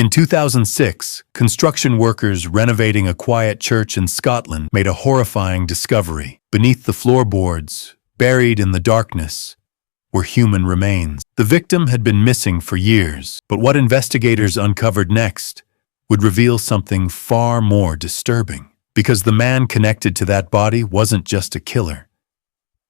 In 2006, construction workers renovating a quiet church in Scotland made a horrifying discovery. Beneath the floorboards, buried in the darkness, were human remains. The victim had been missing for years, but what investigators uncovered next would reveal something far more disturbing. Because the man connected to that body wasn't just a killer.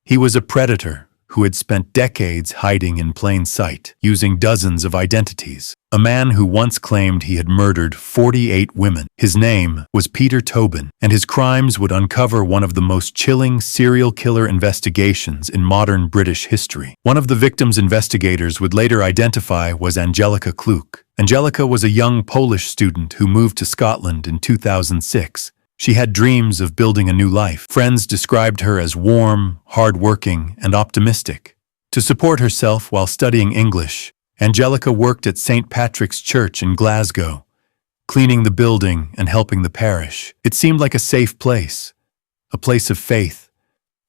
He was a predator who had spent decades hiding in plain sight, using dozens of identities. A man who once claimed he had murdered 48 women. His name was Peter Tobin, and his crimes would uncover one of the most chilling serial killer investigations in modern British history. One of the victims investigators would later identify was Angelika Kluk. Angelika was a young Polish student who moved to Scotland in 2006. She had dreams of building a new life. Friends described her as warm, hard-working, and optimistic. To support herself while studying English, Angelika worked at St. Patrick's Church in Glasgow, cleaning the building and helping the parish. It seemed like a safe place, a place of faith,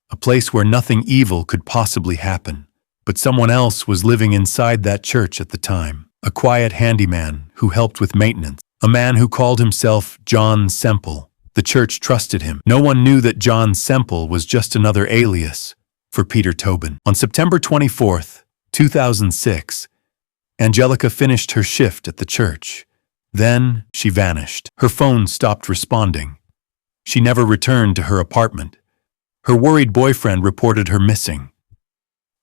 a place where nothing evil could possibly happen. But someone else was living inside that church at the time, a quiet handyman who helped with maintenance, a man who called himself John Semple. The church trusted him. No one knew that John Semple was just another alias for Peter Tobin. On September 24, 2006, Angelika finished her shift at the church. Then she vanished. Her phone stopped responding. She never returned to her apartment. Her worried boyfriend reported her missing.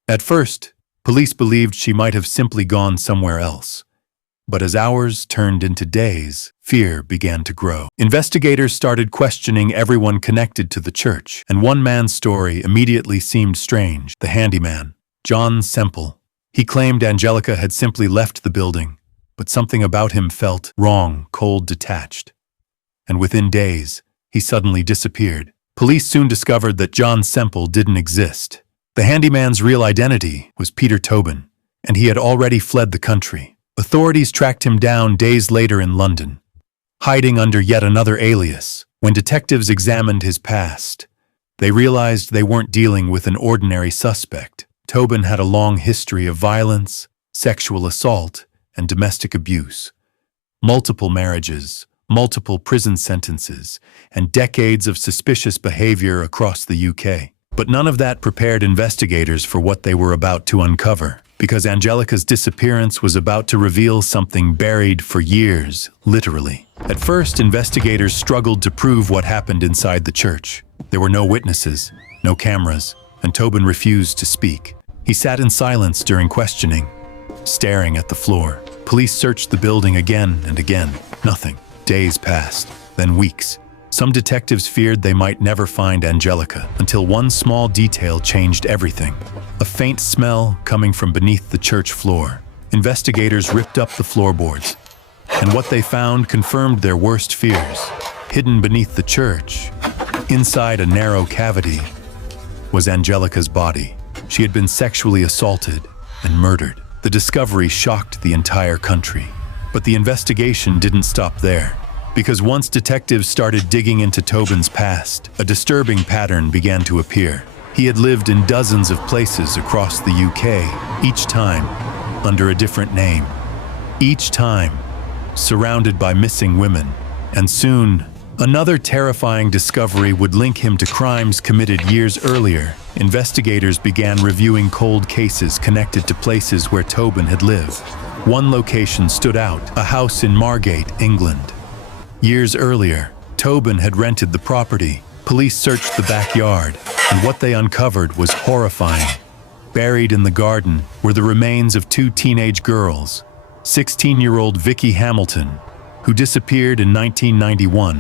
At first, police believed she might have simply gone somewhere else. But as hours turned into days, fear began to grow. Investigators started questioning everyone connected to the church, and one man's story immediately seemed strange. The handyman, John Semple. He claimed Angelika had simply left the building, but something about him felt wrong, cold, detached. And within days, he suddenly disappeared. Police soon discovered that John Semple didn't exist. The handyman's real identity was Peter Tobin, and he had already fled the country. Authorities tracked him down days later in London, hiding under yet another alias. When detectives examined his past, they realized they weren't dealing with an ordinary suspect. Tobin had a long history of violence, sexual assault, and domestic abuse. Multiple marriages, multiple prison sentences, and decades of suspicious behavior across the UK. But none of that prepared investigators for what they were about to uncover. Because Angelika's disappearance was about to reveal something buried for years, literally. At first, investigators struggled to prove what happened inside the church. There were no witnesses, no cameras, and Tobin refused to speak. He sat in silence during questioning, staring at the floor. Police searched the building again and again. Nothing. Days passed, then weeks. Some detectives feared they might never find Angelika, until one small detail changed everything. A faint smell coming from beneath the church floor. Investigators ripped up the floorboards, and what they found confirmed their worst fears. Hidden beneath the church, inside a narrow cavity, was Angelika's body. She had been sexually assaulted and murdered. The discovery shocked the entire country. But the investigation didn't stop there. Because once detectives started digging into Tobin's past, a disturbing pattern began to appear. He had lived in dozens of places across the UK, each time under a different name. Each time surrounded by missing women. And soon, another terrifying discovery would link him to crimes committed years earlier. Investigators began reviewing cold cases connected to places where Tobin had lived. One location stood out, a house in Margate, England. Years earlier, Tobin had rented the property. Police searched the backyard, and what they uncovered was horrifying. Buried in the garden were the remains of two teenage girls, 16-year-old Vicky Hamilton, who disappeared in 1991,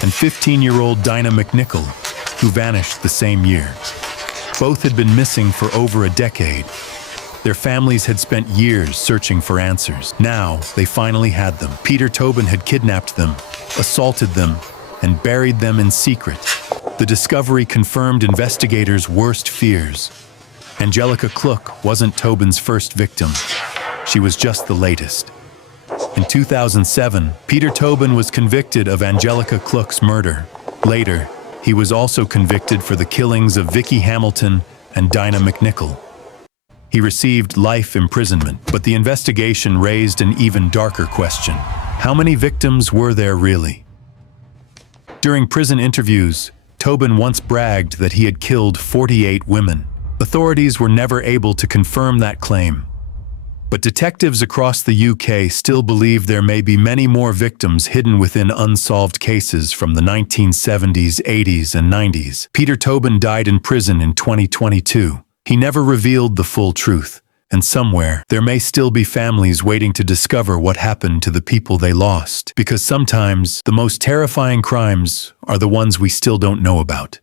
and 15-year-old Dinah McNicol, who vanished the same year. Both had been missing for over a decade. Their families had spent years searching for answers. Now, they finally had them. Peter Tobin had kidnapped them, assaulted them, and buried them in secret. The discovery confirmed investigators' worst fears. Angelika Kluk wasn't Tobin's first victim. She was just the latest. In 2007, Peter Tobin was convicted of Angelika Kluk's murder. Later, he was also convicted for the killings of Vicky Hamilton and Dinah McNicol. He received life imprisonment, but the investigation raised an even darker question. How many victims were there really? During prison interviews, Tobin once bragged that he had killed 48 women. Authorities were never able to confirm that claim. But detectives across the UK still believe there may be many more victims hidden within unsolved cases from the 1970s, 80s, and 90s. Peter Tobin died in prison in 2022. He never revealed the full truth, and somewhere there may still be families waiting to discover what happened to the people they lost, because sometimes the most terrifying crimes are the ones we still don't know about.